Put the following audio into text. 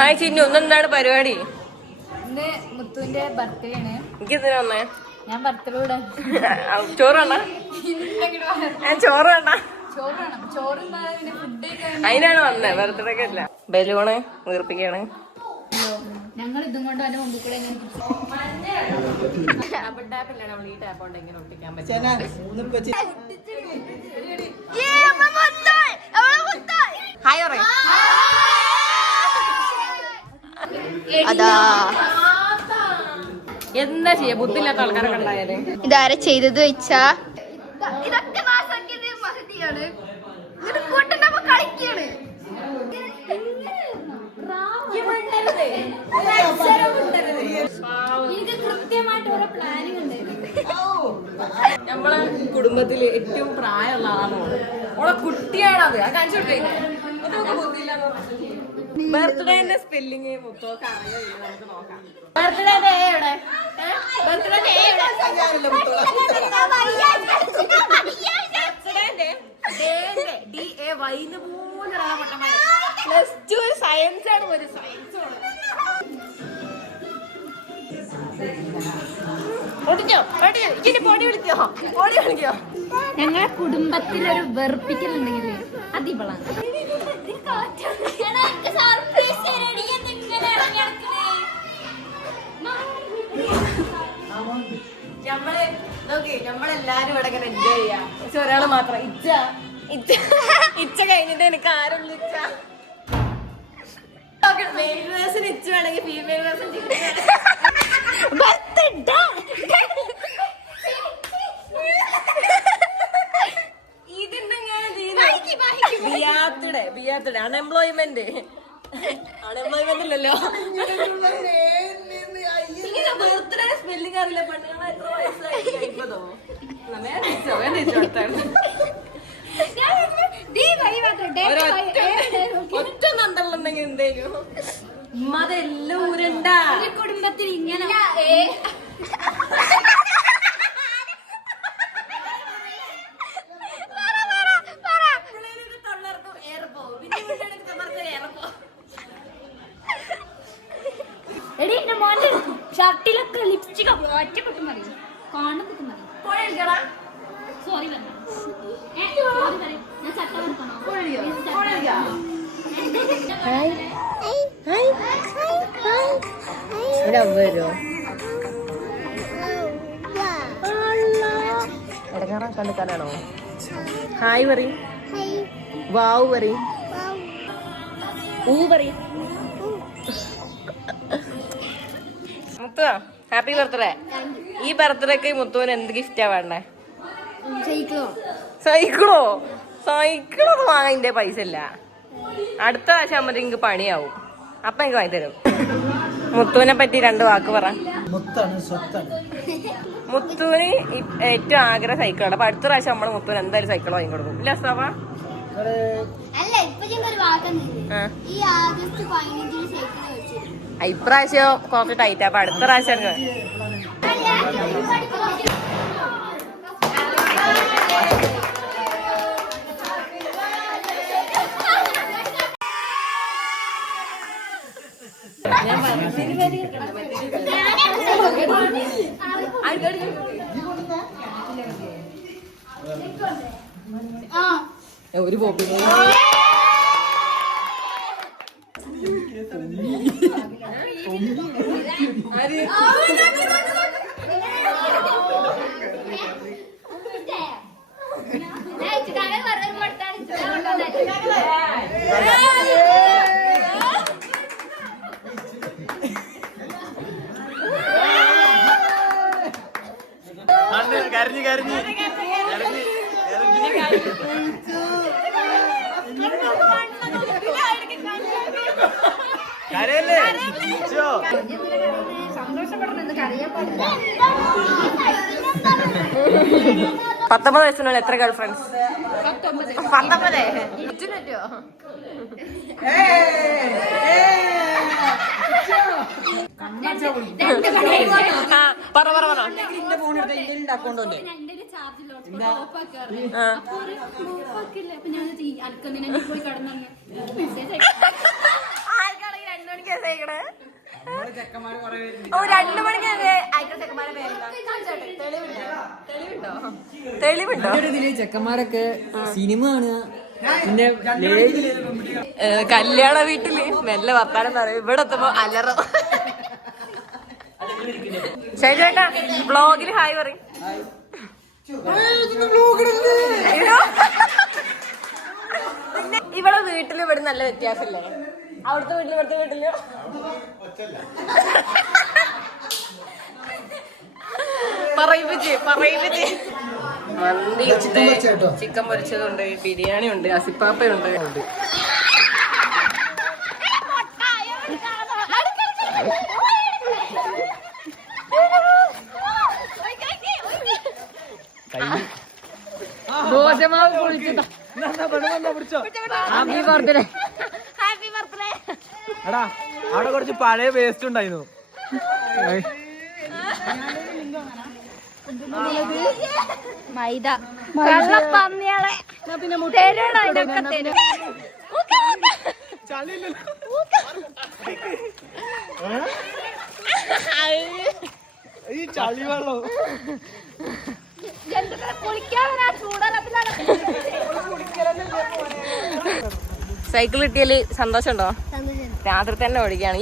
ആ ചിന്നു ഒന്നെന്താണ് പരിപാടി? ഇന്ന് മുത്തുവിന്റെ ബർത്ത്ഡേ ആണ്. എനിക്കെന്തിനാ വന്നേ? ഞാൻ ബർത്ത്ഡേ കൂടെ ചോറ് വേണ്ട, ചോറ് വേണ്ട, ചോറ് ഫുഡ് അതിനാണ് വന്നേ. ബർത്ത്ഡേ ഒക്കെ ഇല്ല. ബലൂണ് വീർപ്പിക്കാണ്. ഞങ്ങൾ ഇതും കൊണ്ട് അതിന്റെ മുമ്പിൽ കൂടെ നമ്മൾ ഈ ടാപ്പ് കൊണ്ട് എങ്ങനെ ഒട്ടിക്കാൻ പറ്റും? അതാ എന്താ ചെയ്യാ ബുദ്ധിയില്ലാത്ത ആൾക്കാരൊക്കെ ഉണ്ടായാലേ. ഇതാരെ ചെയ്തത് വെച്ചാ നമ്മളെ കുടുംബത്തില് ഏറ്റവും പ്രായമുള്ള ആളാണ് ഓളെ കുട്ടിയാണത്. ആ കാണിച്ചു കൊടുക്കുന്നത് ബർത്ത്ഡേന്റെ സ്പെല്ലിങ് മൊത്തമൊക്കെ അറിയില്ല. നമുക്ക് നോക്കാം. ബർത്ത്ഡേന്റെ എവിടെ? ബർത്ത്ഡേന്റെ DAY പോലെ +2 സയൻസ് ആണ്. ഒരു സയൻസ് ഞങ്ങളെ കുടുംബത്തിലൊരു വെറുപ്പിക്കലുണ്ടെങ്കിൽ അതിവളാണ്. നമ്മളെല്ലാരും ഇവിടെ ഇങ്ങനെ എൻജോയ് ചെയ്യാം. പക്ഷെ ഒരാള് മാത്രം ഇച്ച കഴിഞ്ഞിട്ട് എനിക്ക് ആരുള്ളൂ. മെയിൽ വേഴ്സിന് ഇച്ച വേണമെങ്കിൽ ഫീമെയിൽ വേഴ്സൺ ബിയാത്തടെ അൺഎംപ്ലോയ്മെന്റ് ഇല്ലല്ലോ. ബർത്ത്ഡേ സ്പെല്ലിംഗ് അറിയില്ല. പെണ്ണുങ്ങളെ എത്ര വയസ്സായി? 50ഓ? ഒറ്റ നന്തളുണ്ടെങ്കിൽ എന്തേലും അതെല്ലാം ഊരണ്ട. കുടുംബത്തിൽ ഇങ്ങനെ എടി എന്റെ മോന്റെ ഷർട്ടിലൊക്കെ ലിപ്സ്റ്റിക് ഒറ്റ പൊട്ടും മതി, കാണും പൊട്ടും മതി. സോറി ഞാൻ ചട്ട കൊടുക്കണോ? കണ്ടുക്കാനാണോ? ഹായ് പറയും, വാവ് പറയും, ഊ പറയും. മുത്തു ഹാപ്പി ബർത്ത്ഡേ. ഈ ബർത്ത്ഡേക്ക് മുത്തുവിന് എന്ത് ഗിഫ്റ്റാ വേണ്ടേ? സൈക്കിളോ? സൈക്കിളൊന്നും വാങ്ങാൻ എന്റെ പൈസ ഇല്ല. അടുത്ത ആഴ്ച ആകുമ്പോ എനിക്ക് പണിയാവും. അപ്പൊ എനിക്ക് വാങ്ങി തരും. മുത്തുവിനെ പറ്റി 2 വാക്ക് പറ. മുത്തുവിന് ഏറ്റവും ആഗ്രഹം സൈക്കിളാണ്. അപ്പൊ അടുത്ത പ്രാവശ്യം നമ്മള് മുത്തുവിന് എന്തായാലും സൈക്കിൾ വാങ്ങി കൊടുക്കും. ഇല്ല സഭ? ഇപ്രാവശ്യം കുറച്ച് ടൈറ്റ്. അപ്പൊ അടുത്ത പ്രാവശ്യം ഒരു പോപ്പി കരഞ്ഞു കരഞ്ഞു കരയല്ലേ? സന്തോഷപ്പെടുന്നത് കരയാൻ പാടില്ല. 19 വയസ്സിനുള്ള എത്ര ഗേൾ ഫ്രണ്ട്സ്? 19. പറ പറ പറ. മെസ്സേജ് ഓ 2 മണിക്ക് അയക്കുന്ന ചെക്കന്മാരെ പേരെന്താ? തെളിവുണ്ടോ? ചെക്കന്മാരൊക്കെ സിനിമ കാണുക, പിന്നെ കല്യാണ വീട്ടില് മെല്ലെ വർത്താനം പറയും, ഇവിടെ എത്തുമ്പോ അലറും. ശരിയേട്ടാ വ്ളോഗില് ഹായ് പറയും. പിന്നെ ഇവിടെ വീട്ടില് ഇവിടെ നല്ല വ്യത്യാസല്ലേ? അവിടുത്തെ വീട്ടിലും ഇവിടുത്തെ വീട്ടിലും പറയിപ്പിച്ച് മന്തി ഉണ്ട്, ചിക്കൻ പൊരിച്ചതുണ്ട്, ബിരിയാണി ഉണ്ട്, അസിപ്പാപ്പയുണ്ട്. ദോശമാവ് പൊളിച്ചതാ. Happy birthday. എടാ അവിടെ കുറച്ച് പഴയ വേസ്റ്റ് ഉണ്ടായിരുന്നു. മൈദ കള്ളപ്പന്നിയാളെ തരണം, ഇതൊക്കെ തരും. ഈ ചളി വെള്ളം സൈക്കിൾ കിട്ടിയാല് സന്തോഷമുണ്ടോ? രാത്രി തന്നെ ഓടിക്കുകയാണ്.